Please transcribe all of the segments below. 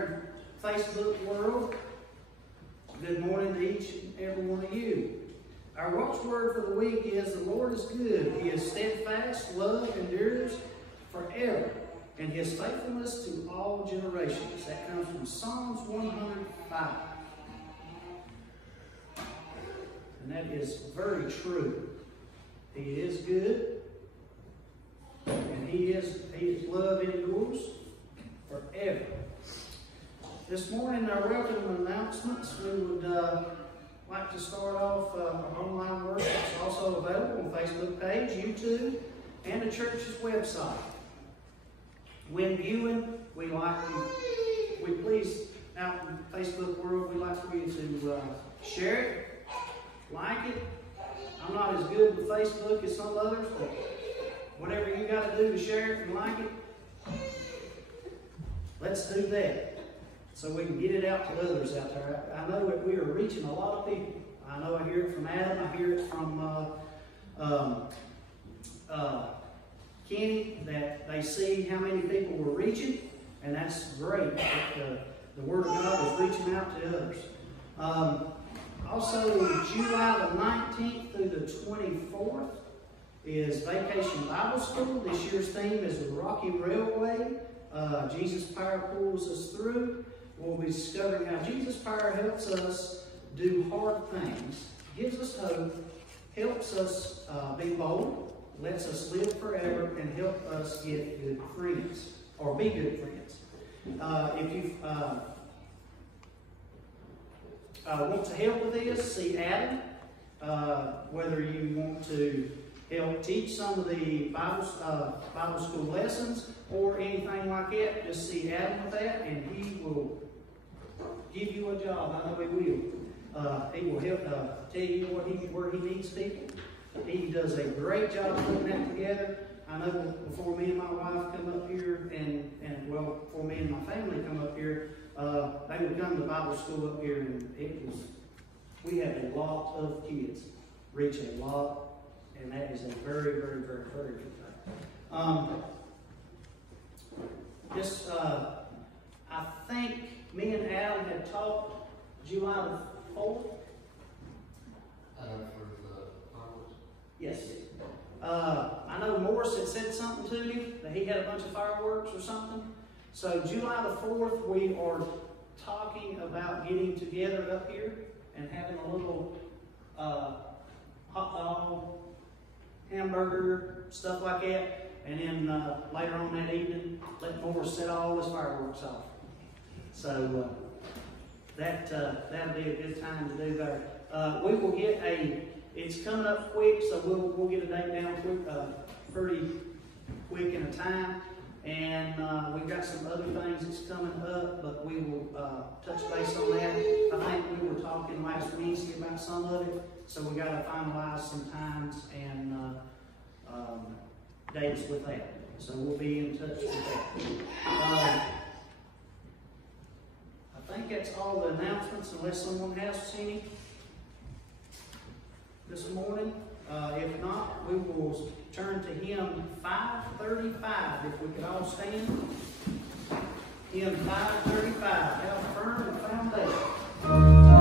entire Facebook world. Good morning to each and every one of you. Our watchword for the week is, the Lord is good. He is steadfast, love endures forever, and his faithfulness to all generations. That comes from Psalms 105. And that is very true. He is good, and his love endures forever. This morning, our welcome announcements, we would like to start off our online worship. It's also available on Facebook page, YouTube, and the church's website. When viewing, we please, out in the Facebook world, we'd like for you to share it, like it. I'm not as good with Facebook as some others, but whatever you got to do to share it and like it, let's do that so we can get it out to others out there. I know that we are reaching a lot of people. I know I hear it from Adam. I hear it from Kenny, that they see how many people we're reaching, and that's great. The Word of God is reaching out to others. Also, July the 19th through the 24th is Vacation Bible School. This year's theme is the Rocky Railway. Jesus' power pulls us through. We'll be discovering how Jesus' power helps us do hard things, gives us hope, helps us be bold, lets us live forever, and help us get good friends, or be good friends. If you want to help with this, see Adam. Whether you want to help teach some of the Bible school lessons or anything like that, just see Adam with that, and he will give you a job. I know he will. He will help tell you where he needs people. He does a great job putting that together. I know before me and my wife come up here, and before me and my family come up here, they would come to Bible school up here, and we had a lot of kids, reach a lot, and that is a very, very, very, very good thing. I think me and Al had talked July the 4th. For the fireworks? Yes. I know Morris had said something to me, that he had a bunch of fireworks or something. So July the 4th, we are talking about getting together up here and having a little hot dog, hamburger, stuff like that. And then later on that evening, let Morris set all his fireworks off. So that'll be a good time to do that. We will get it's coming up quick, so we'll get a date down quick, pretty quick in a time. And we've got some other things that's coming up, but we will touch base on that. I think we were talking last Wednesday about some of it, so we got to finalize some times and dates with that. So we'll be in touch with that. I think that's all the announcements, unless someone has any this morning. If not, we will turn to hymn 535. If we could all stand. Hymn 535, How Firm a Foundation.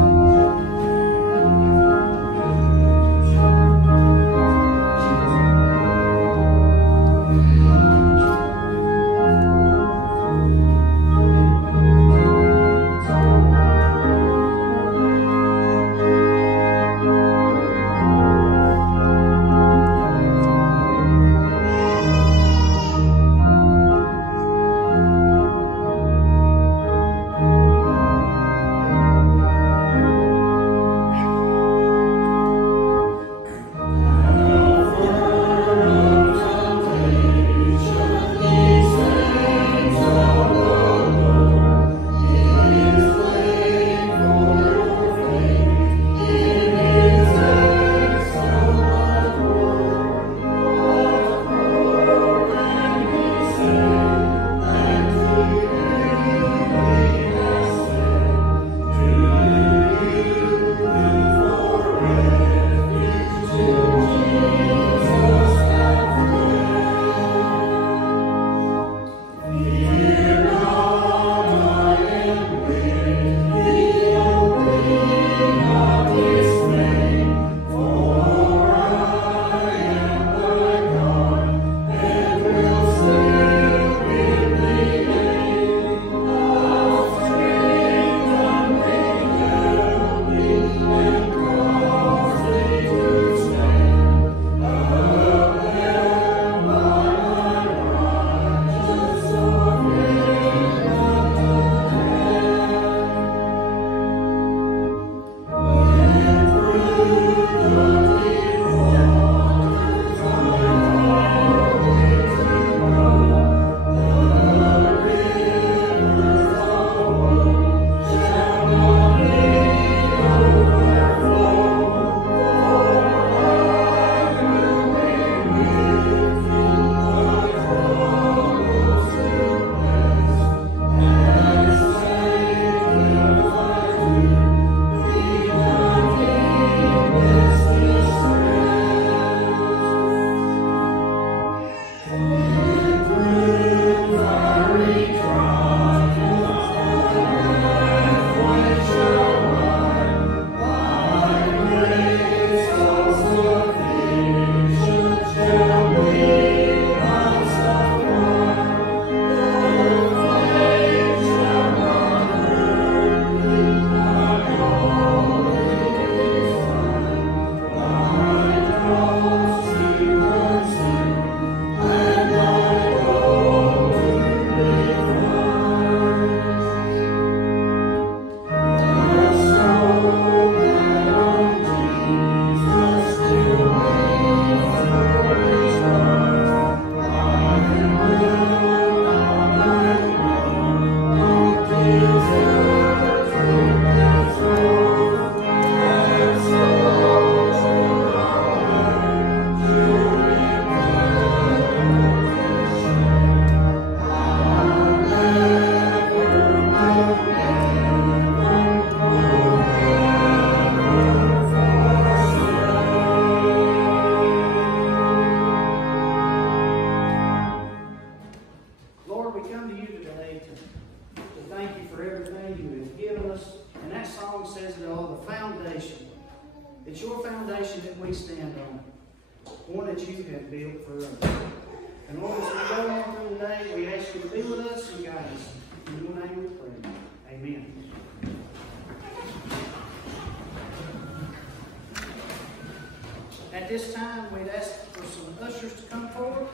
you for everything you have given us. And that song says it all, the foundation. It's your foundation that we stand on. One that you have built for us. And Lord, as we go on through the day, we ask you to be with us and guide us. In your name we pray. Amen. At this time, we'd ask for some ushers to come forward.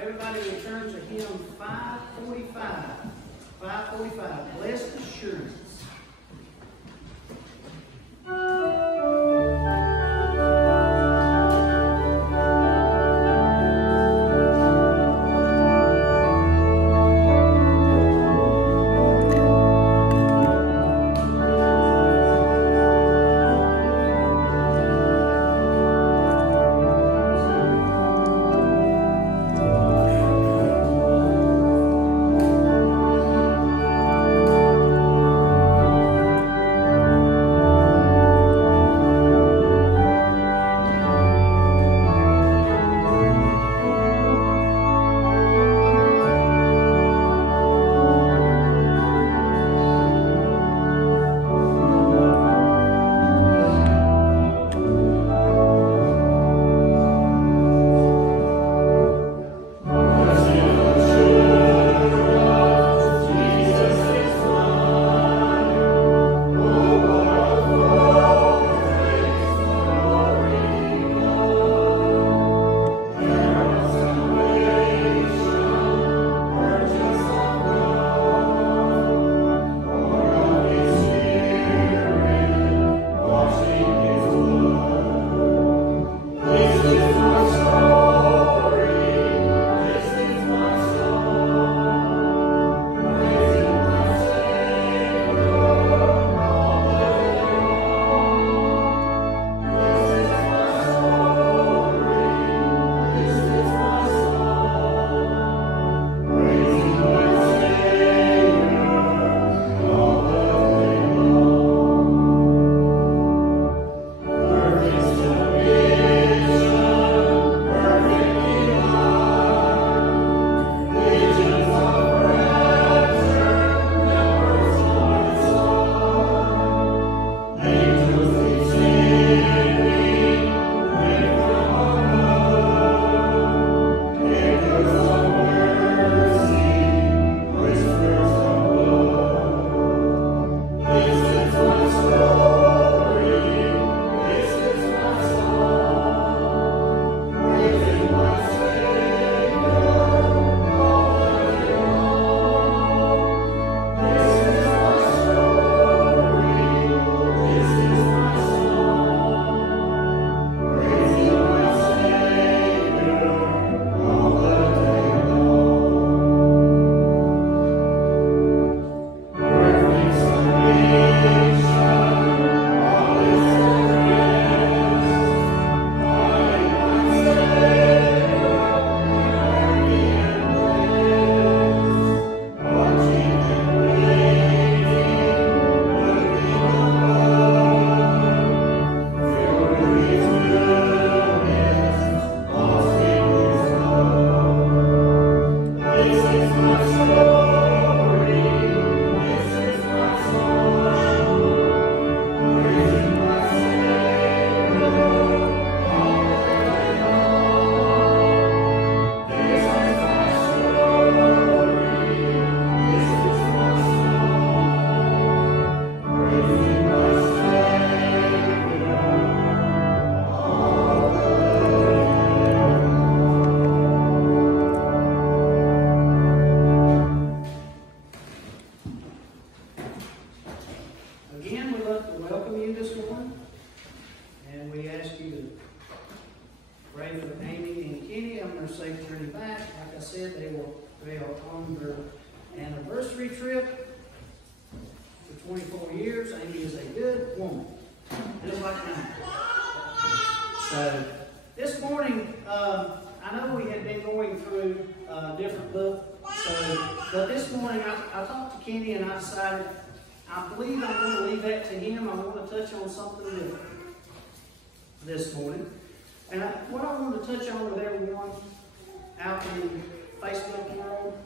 Everybody return to hymn 545. 545, Blessed Assurance. safe journey back. Like I said, they are on their anniversary trip for 24 years. Amy is a good woman, just like mine. So this morning, I know we had been going through a different book. But this morning I talked to Kenny and I decided I believe I'm going to leave that to him. I want to touch on something different this morning. And what I want to touch on with everyone out in Facebook world,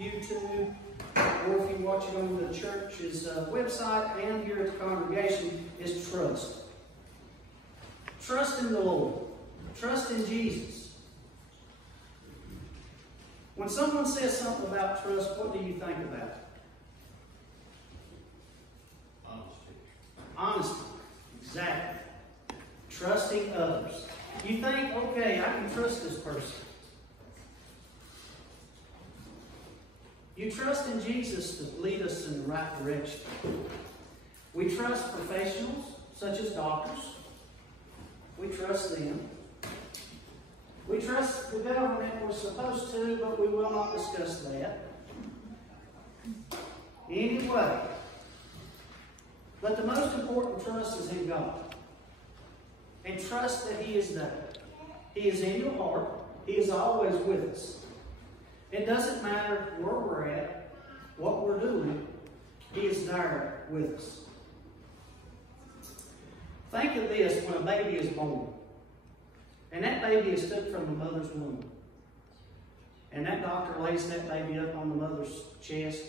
YouTube, or if you watch it on the church's website and here at the congregation, is trust. Trust in the Lord. Trust in Jesus. When someone says something about trust, what do you think about? Honesty. Exactly. Trusting others. You think, okay, I can trust this person. You trust in Jesus to lead us in the right direction. We trust professionals, such as doctors. We trust them. We trust the government, we're supposed to, but we will not discuss that. Anyway, but the most important trust is in God. And trust that He is there. He is in your heart. He is always with us. It doesn't matter where we're at, what we're doing, He is there with us. Think of this when a baby is born. And that baby is took from the mother's womb. And that doctor lays that baby up on the mother's chest.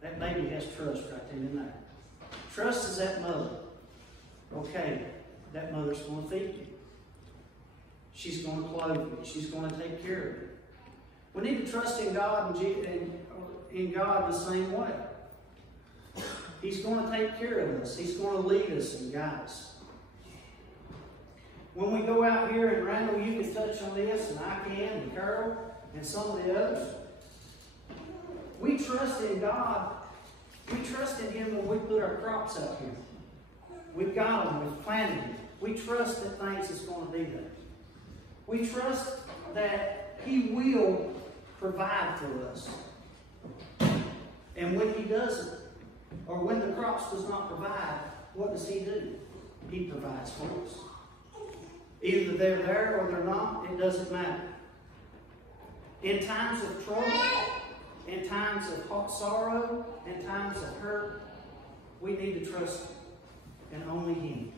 That baby has trust right then and there. Trust is that mother. Okay, that mother's going to feed you. She's going to clothe you. She's going to take care of you. We need to trust in God and in God the same way. He's going to take care of us. He's going to lead us and guide us. When we go out here, and Randall, you can touch on this, and I can, and Carol, and some of the others. We trust in God. We trust in Him when we put our crops out here. We've got them. We've planted them. We trust that things is going to be there. We trust that He will provide for us. And when He doesn't, or when the crops does not provide, what does He do? He provides for us. Either they're there or they're not, it doesn't matter. In times of trouble, in times of hot sorrow, in times of hurt, we need to trust in only Him.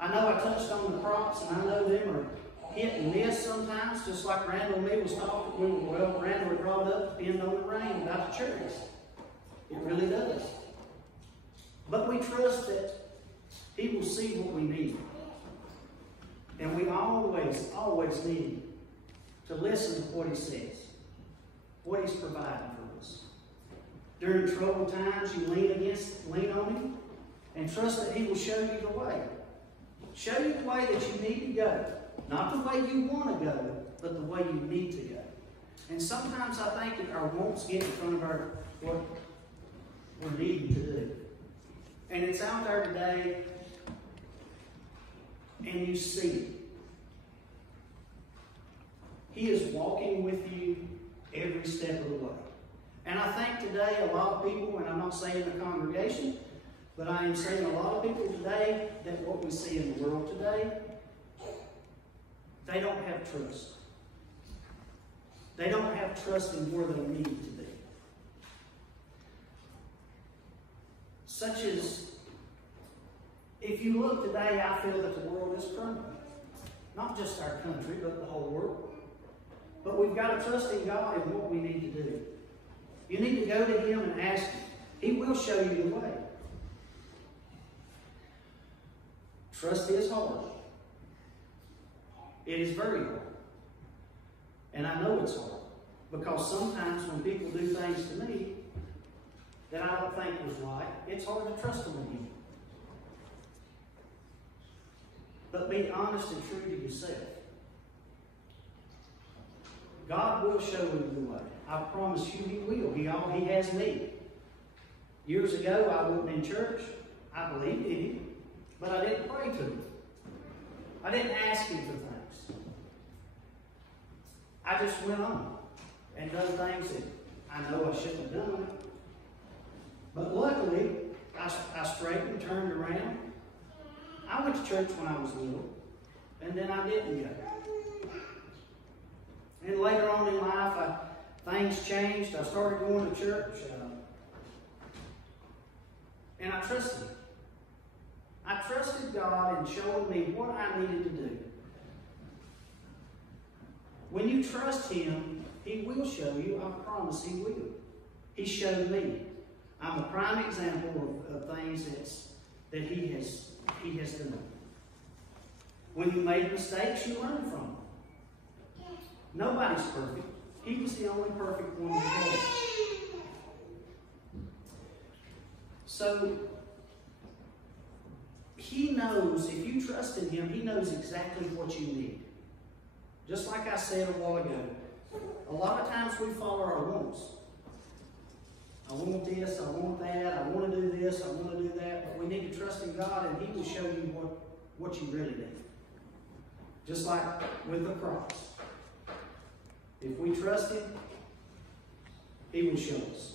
I know I touched on the crops, and I know them are hit and miss sometimes, just like Randall and me was talking. Well, Randall had brought up depending on the rain about the cherries. It really does. But we trust that He will see what we need. And we always need to listen to what He says, what He's providing for us. During troubled times, you lean on Him, and trust that He will show you the way. Show you the way that you need to go. Not the way you want to go, but the way you need to go. And sometimes I think that our wants get in front of what we're needing to do. And it's out there today, and you see it. He is walking with you every step of the way. And I think today a lot of people, and I'm not saying the congregation, but I am saying a lot of people today, that what we see in the world today, they don't have trust. They don't have trust in where they need to be. Such as, if you look today, I feel that the world is crumbling. Not just our country, but the whole world. But we've got to trust in God in what we need to do. You need to go to Him and ask Him. He will show you the way. Trust is hard. It is very hard. And I know it's hard. Because sometimes when people do things to me that I don't think was right, it's hard to trust them again. But be honest and true to yourself. God will show you the way. I promise you He will. He has me. Years ago, I wasn't in church. I believed in Him. But I didn't pray to Him. I didn't ask Him for things. I just went on and done things that I know I shouldn't have done. But luckily, I straightened and turned around. I went to church when I was little, and then I didn't go. And later on in life, things changed. I started going to church, and I trusted Him. I trusted God in showing me what I needed to do. When you trust Him, He will show you. I promise He will. He showed me. I'm a prime example of things that He has done. When you made mistakes, you learn from them. Nobody's perfect. He was the only perfect one in the world. So, He knows, if you trust in Him, He knows exactly what you need. Just like I said a while ago, a lot of times we follow our wants. I want this, I want that, I want to do this, I want to do that. But we need to trust in God, and He will show you what you really need. Just like with the cross. If we trust Him, He will show us.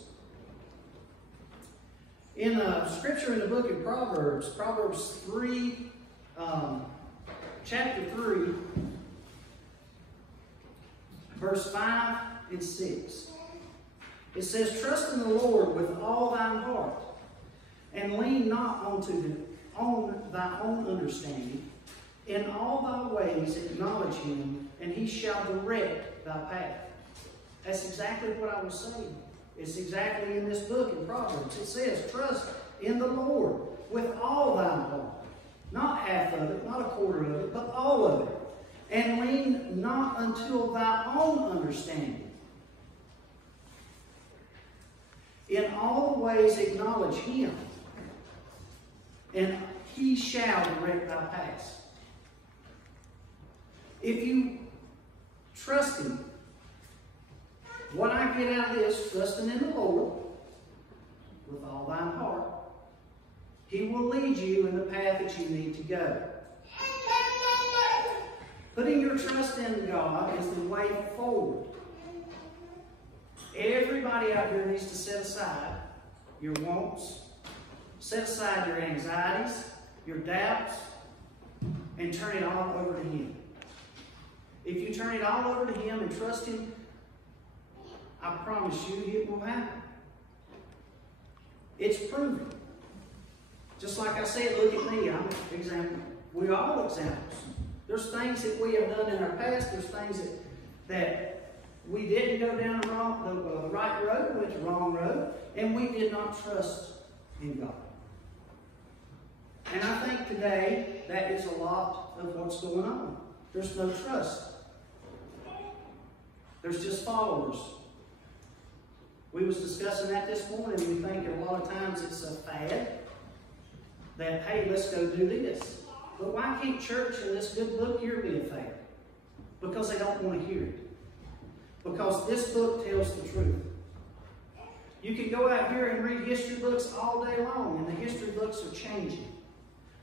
In Scripture in the book of Proverbs, Proverbs 3, chapter 3, verse 5 and 6. It says, "Trust in the Lord with all thine heart, and lean not on thy own understanding. In all thy ways acknowledge Him, and He shall direct thy path." That's exactly what I was saying. It's exactly in this book in Proverbs. It says, trust in the Lord with all thine heart. Not half of it, not a quarter of it, but all of it. And lean not unto thy own understanding. In all the ways acknowledge Him, and He shall direct thy paths. If you trust Him, what I get out of this, trusting in the Lord with all thine heart, He will lead you in the path that you need to go. Putting your trust in God is the way forward. Everybody out here needs to set aside your wants, set aside your anxieties, your doubts, and turn it all over to Him. If you turn it all over to Him and trust Him, I promise you it will happen. It's proven. Just like I said, look at me. I'm an example. We're all examples. There's things that we have done in our past. There's things that we didn't go down the right road, we went the wrong road, and we did not trust in God. And I think today that is a lot of what's going on. There's no trust. There's just followers. We was discussing that this morning. We think a lot of times it's a fad that, hey, let's go do this. But why can't church and this good book here be a fad? Because they don't want to hear it. Because this book tells the truth. You can go out here and read history books all day long, and the history books are changing.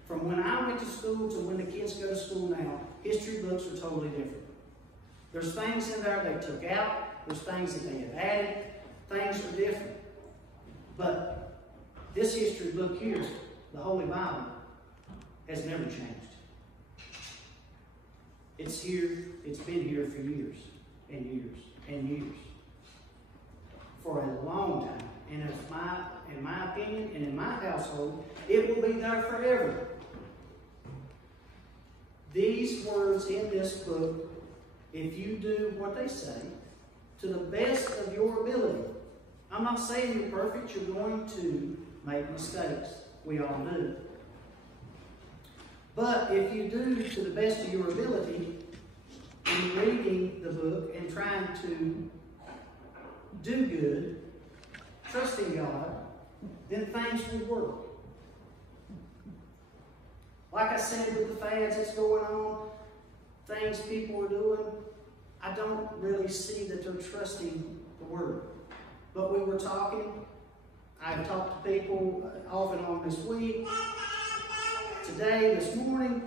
From when I went to school to when the kids go to school now, history books are totally different. There's things in there they took out. There's things that they have added. Things are different. But this history book here, the Holy Bible, has never changed. It's here. It's been here for years and years and years. For a long time. And in my opinion and in my household, it will be there forever. These words in this book, if you do what they say, to the best of your ability. I'm not saying you're perfect. You're going to make mistakes. We all do. But if you do to the best of your ability in reading the book and trying to do good, trusting God, then things will work. Like I said, with the fads that's going on, things people are doing, I don't really see that they're trusting the Word. But we were talking, I've talked to people off and on this week, today, this morning.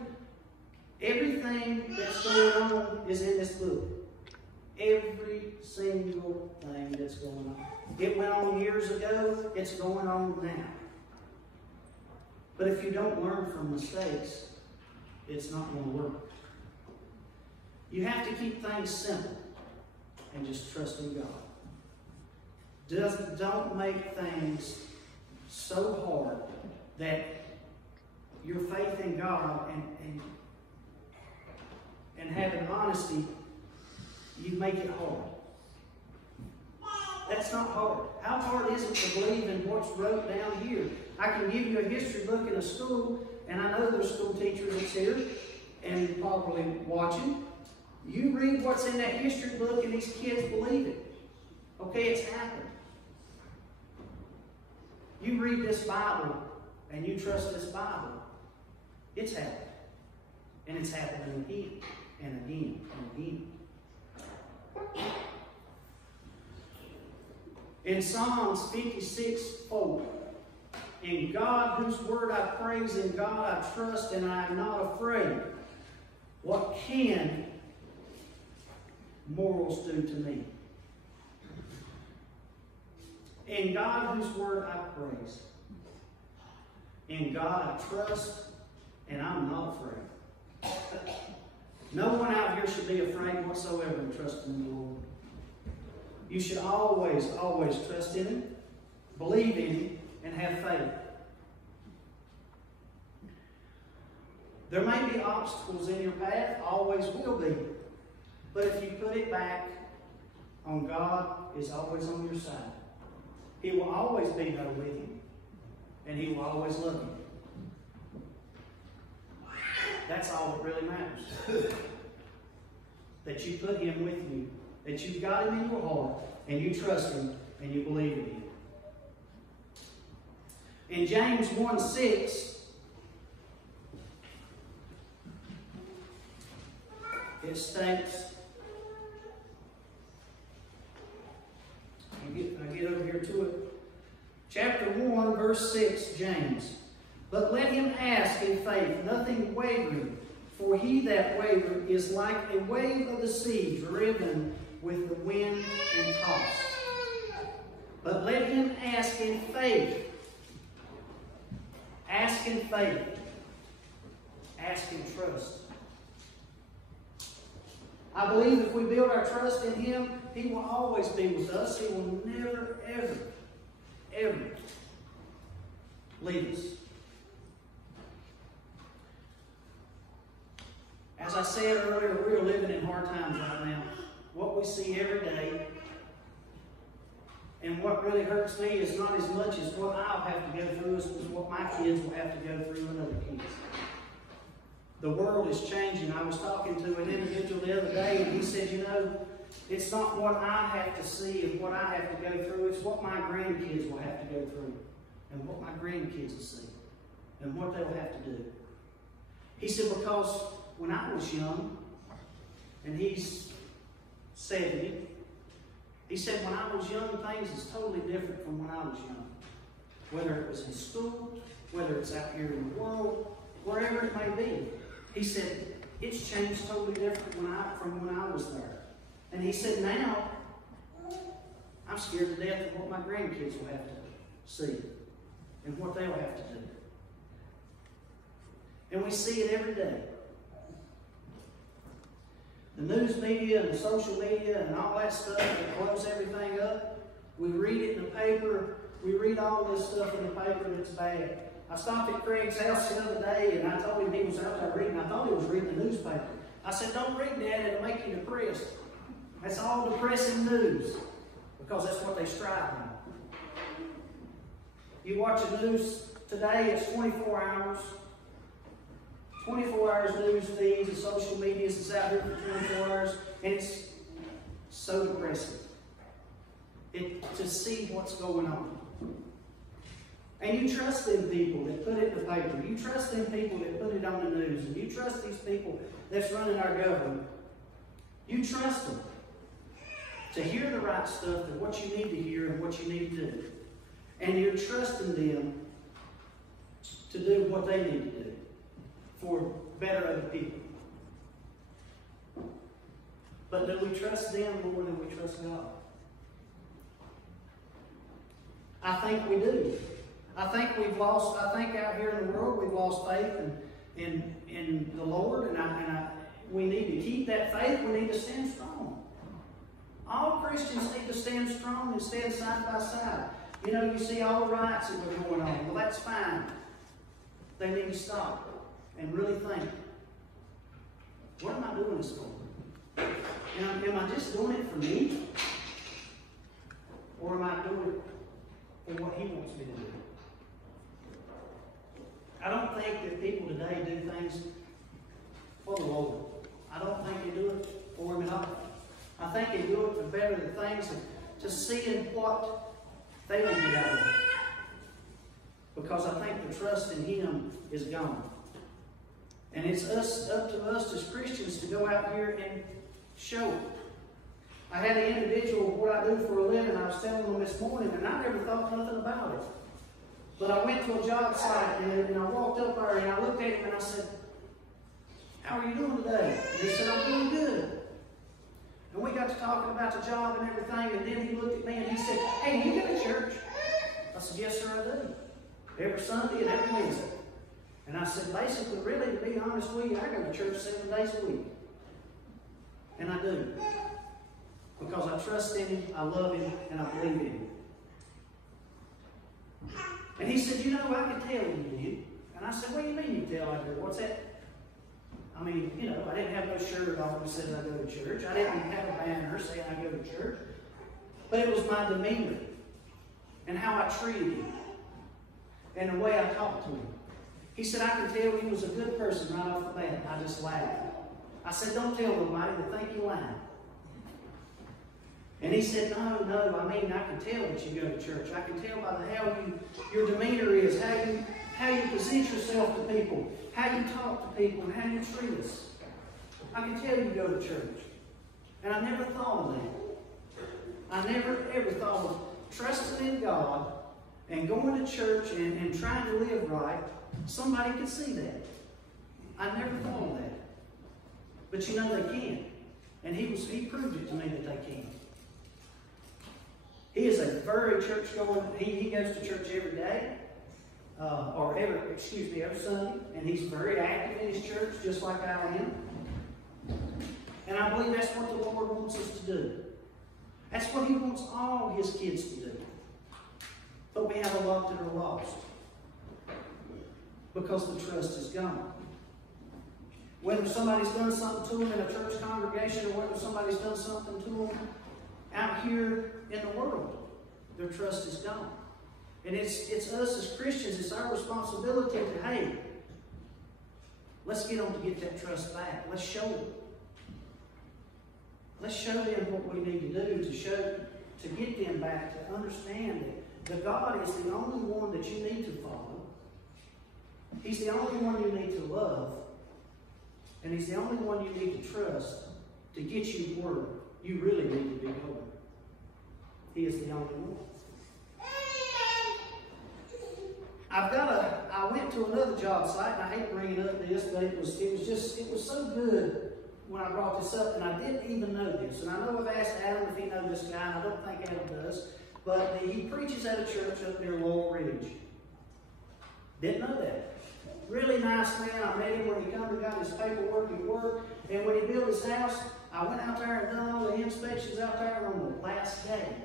Everything that's going on is in this book. every single thing that's going on. It went on years ago, it's going on now. But if you don't learn from mistakes, it's not going to work. You have to keep things simple and just trust in God. Don't make things so hard that your faith in God and having honesty, you make it hard. That's not hard. How hard is it to believe in what's wrote down here? I can give you a history book in a school, and I know there's school teachers that's here and probably watching. You read what's in that history book and these kids believe it. Okay, it's happened. You read this Bible and you trust this Bible. It's happened. And it's happening again and again and again. In Psalms 56:4, in God whose word I praise, in God I trust, and I am not afraid. What can morals do to me? In God whose word I praise. In God I trust, and I'm not afraid. No one out here should be afraid whatsoever in trusting in the Lord. You should always, always trust in Him, believe in Him, and have faith. There may be obstacles in your path, always will be. But if you put it back on God, is always on your side. He will always be there with you. And He will always love you. That's all that really matters. That you put Him with you. That you've got Him in your heart. And you trust Him. And you believe in Him. In James 1:6, it states, I get over here to it. Chapter 1, verse 6, James. But let him ask in faith, nothing wavering. For he that wavereth is like a wave of the sea, driven with the wind and tossed. But let him ask in faith. Ask in faith. Ask in trust. I believe if we build our trust in Him, He will always be with us. He will never, ever, ever leave us. As I said earlier, we are living in hard times right now. What we see every day, and what really hurts me is not as much as what I'll have to go through as what my kids will have to go through and other kids. The world is changing. I was talking to an individual the other day, and he said, you know, it's not what I have to see and what I have to go through. It's what my grandkids will have to go through and what my grandkids will see and what they'll have to do. He said, because when I was young, and he's 70, he said, when I was young, things is totally different from when I was young. Whether it was in school, whether it's out here in the world, wherever it may be. He said, it's changed totally different from when I was there. And he said, now, I'm scared to death of what my grandkids will have to see and what they'll have to do. And we see it every day. The news media and the social media and all that stuff that blows everything up. We read it in the paper. We read all this stuff in the paper and it's bad. I stopped at Craig's house the other day and I told him he was out there reading. I thought he was reading the newspaper. I said, don't read that, it'll make you depressed. That's all depressing news because that's what they strive on. You watch the news today, it's 24 hours. 24 hours news feeds and social media is out here for 24 hours, and it's so depressing to see what's going on. And you trust them people that put it in the paper. You trust them people that put it on the news. And you trust these people that's running our government. You trust them to hear the right stuff, to what you need to hear and what you need to do. And you're trusting them to do what they need to do. For better other people. But do we trust them more than we trust God? I think we do. I think out here in the world we've lost faith in the Lord, and we need to keep that faith. We need to stand strong. All Christians need to stand strong and stand side by side. You know, you see all the riots that are going on. Well, that's fine. They need to stop and really think, what am I doing this for? Am I just doing it for me? Or am I doing it for what He wants me to do? I don't think that people today do things for the Lord. I don't think they do it for Him at all. I think they do it for better than things and just seeing what they will get out of it. Because I think the trust in Him is gone. And it's up to us as Christians to go out here and show it. I had an individual, what I do for a living, I was telling them this morning, and I never thought nothing about it. But I went to a job site, and I walked up there, and I looked at him, and I said, "How are you doing today?" And he said, "I'm doing good." And we got to talking about the job and everything, and then he looked at me, and he said, "Hey, you go to church?" I said, "Yes, sir, I do. Every Sunday and every Wednesday." And I said, basically, really, to be honest with you, I go to church 7 days a week. And I do. Because I trust in Him, I love Him, and I believe in Him. And he said, "You know, I can tell you do." And I said, "What do you mean you tell I do? What's that?" I mean, you know, I didn't have no shirt on that said I go to church. I didn't have a banner saying I go to church. But it was my demeanor and how I treated him and the way I talked to him. He said, "I can tell he was a good person right off the bat." I just laughed. I said, "Don't tell nobody, they think you're lying." And he said, No, I mean, I can tell that you go to church. I can tell by how your demeanor is, how you present yourself to people, how you talk to people, and how you treat us. I can tell you go to church." And I never thought of that. I never ever thought of trusting in God and going to church and trying to live right. Somebody could see that. I never thought of that. But you know they can. And he proved it to me that they can. He is a very church-going, he goes to church every day, every Sunday, and he's very active in his church, just like I am. And I believe that's what the Lord wants us to do. That's what He wants all His kids to do. But we have a lot that are lost because the trust is gone. Whether somebody's done something to them in a church congregation or whether somebody's done something to them out here in the world, their trust is gone. And it's us as Christians, it's our responsibility to, hey, let's get them to get that trust back. Let's show them. Let's show them what we need to do to get them back, to understand that God is the only one that you need to follow. He's the only one you need to love. And He's the only one you need to trust to get you where you really need to be going. He is the only one. I went to another job site, and I hate bringing up this, but it was so good when I brought this up, and I didn't even know this. And I know I've asked Adam if he knows this guy, and I don't think Adam does, but he preaches at a church up near Laurel Ridge. Didn't know that. Really nice man. I met him when he come and got his paperwork and work. And when he built his house, I went out there and done all the inspections out there on the last day.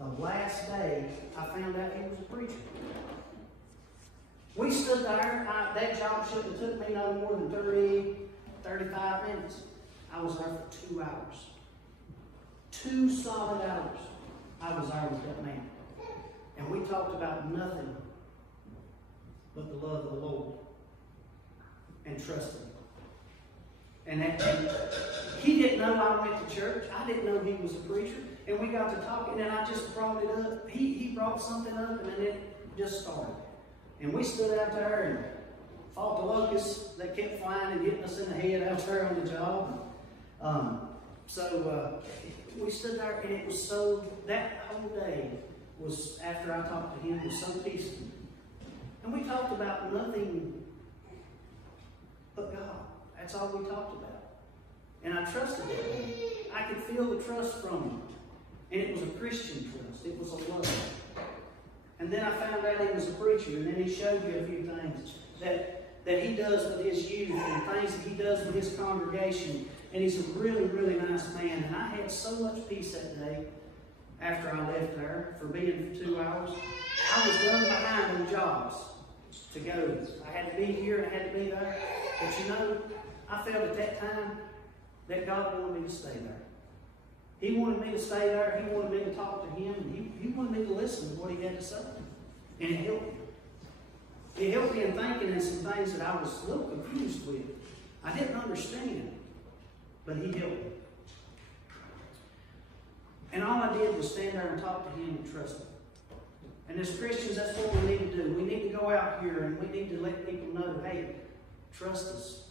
The last day, I found out he was a preacher. We stood there. That job shouldn't have took me no more than 30, 35 minutes. I was there for 2 hours. 2 solid hours I was there with that man. And we talked about nothing but the love of the Lord and trusting Him. And he didn't know I went to church. I didn't know he was a preacher. And we got to talking, and I just brought it up. He brought something up, and then it just started. And we stood out there and fought the locusts that kept flying and hitting us in the head out there on the job. We stood there, and it was so, that whole day was, after I talked to him, was so peaceful. And we talked about nothing but God. That's all we talked about. And I trusted that man. I could feel the trust from him. And it was a Christian trust. It was a love. And then I found out he was a preacher, and then he showed me a few things that he does with his youth and things that he does with his congregation. And he's a really, really nice man. And I had so much peace that day after I left there for being for 2 hours. I was done behind on jobs to go. I had to be here and I had to be there. But you know, I felt at that time that God wanted me to stay there. He wanted me to stay there. He wanted me to talk to him. And he wanted me to listen to what he had to say. And it helped me. It helped me in thinking in some things that I was a little confused with. I didn't understand. But he helped me. And all I did was stand there and talk to him and trust him. And as Christians, that's what we need to do. We need to go out here and we need to let people know, hey, trust us.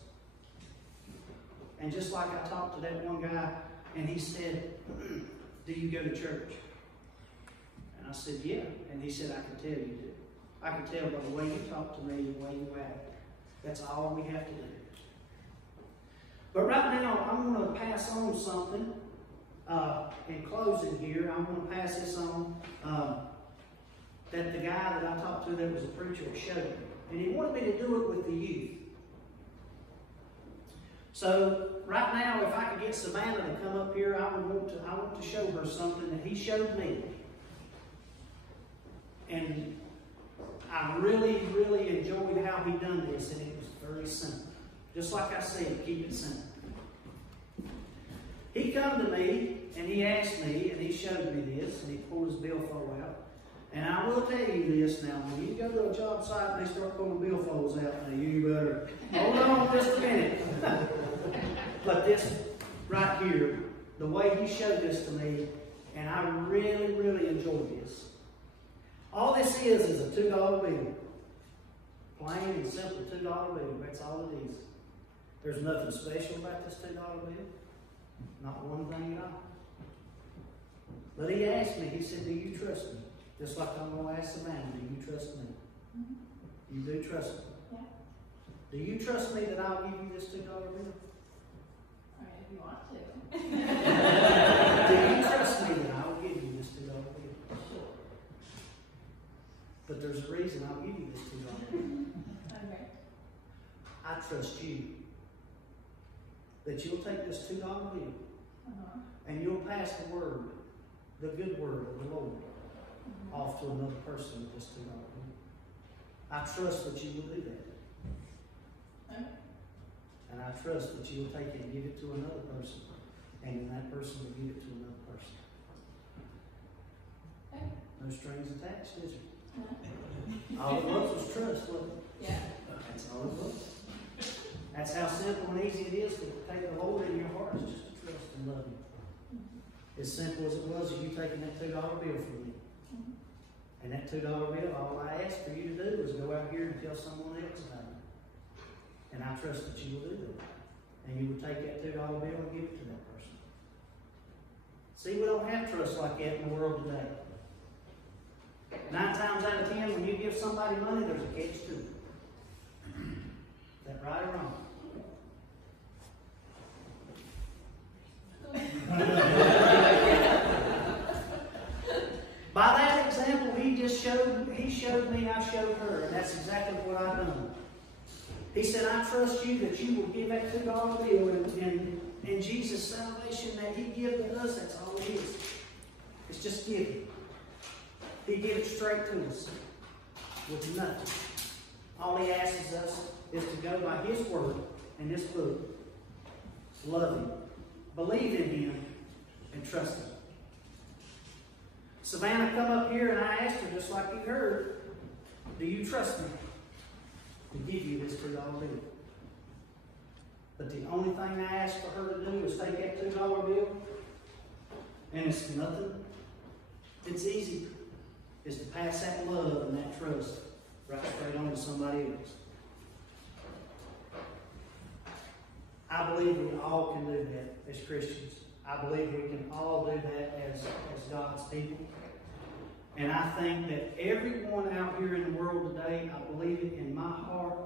And just like I talked to that one guy, and he said, do you go to church? And I said, yeah. And he said, I can tell you do. I can tell by the way you talk to me, the way you act. That's all we have to do. But right now, I'm going to pass on something. In closing here, I'm going to pass this on that the guy that I talked to that was a preacher showed me. And he wanted me to do it with the youth. So right now, if I could get Savannah to come up here, I want to show her something that he showed me. And I really, really enjoyed how he done this, and it was very simple. Just like I said, keep it simple. He come to me, and he asked me, and he showed me this, and he pulled his billfold out. And I will tell you this now, when you go to a job site and they start pulling billfolds out, now you better hold on just a minute. But this right here, the way he showed this to me, and I really, really enjoyed this. All this is a $2 bill. Plain and simple $2 bill. That's all it is. There's nothing special about this $2 bill. Not one thing at all. But he asked me, he said, do you trust me? Just like I'm going to ask Savannah, do you trust me? Mm-hmm. You do trust me? Yeah. Do you trust me that I'll give you this $2 bill? I mean, if you want to. Do you trust me that I will give you this $2 bill? Sure. But there's a reason I'll give you this $2 bill. Okay. I trust you. That you'll take this $2 bill and you'll pass the word, the good word of the Lord, off to another person with this $2 bill. I trust that you will do that. Okay. And I trust that you will take it and give it to another person. And then that person will give it to another person. Okay. No strings attached, is there? No. All it was trust, wasn't it? Yeah. That's all it was. That's how simple and easy it is to take the Lord in your heart, is just to trust and love Him. As simple as it was of you taking that $2 bill from me. And that $2 bill, all I ask for you to do is go out here and tell someone else about it. And I trust that you will do that. And you will take that $2 bill and give it to that person. See, we don't have trust like that in the world today. 9 times out of 10, when you give somebody money, there's a catch to it. Is that right or wrong? By that example he showed me, I showed her, and that's exactly what I've done. He said, I trust you that you will give that $2 bill, and Jesus' salvation that He gives to us, that's all it is. It's just giving. He gives it straight to us with nothing. All He asks us is to go by His word and His book, love Him, believe in Him, and trust Him. Savannah come up here and I asked her, just like you heard, do you trust me to give you this $2 bill? But the only thing I asked for her to do is take that $2 bill, and it's nothing. It's easy. Is to pass that love and that trust right straight on to somebody else. I believe we all can do that as Christians. I believe we can all do that as God's people. And I think that everyone out here in the world today, I believe it in my heart,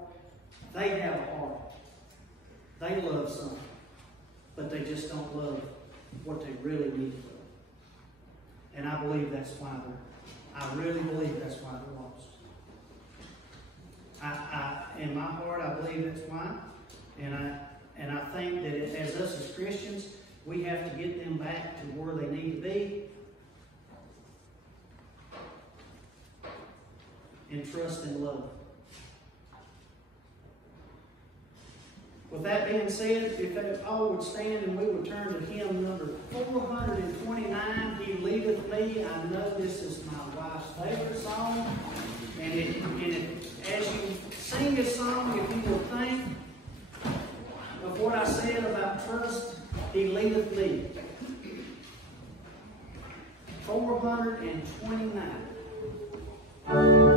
they have a heart. They love something. but they just don't love what they really need to love. And I believe that's why I really believe that's why they're lost. In my heart, I believe that's why. And I think that as us as Christians, we have to get them back to where they need to be. And trust and love. With that being said, if they all would stand and we would turn to hymn number 429, He Leadeth Me. I know this is my wife's favorite song. And as you sing this song, if you will think of what I said about trust, He leadeth me. 429. Oh,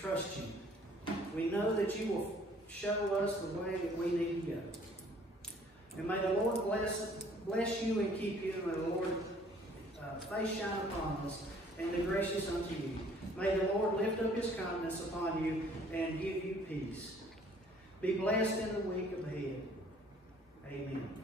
trust you. We know that you will show us the way that we need to go. And may the Lord bless you and keep you. And may the Lord face shine upon us and be gracious unto you. May the Lord lift up his countenance upon you and give you peace. Be blessed in the week ahead. Amen.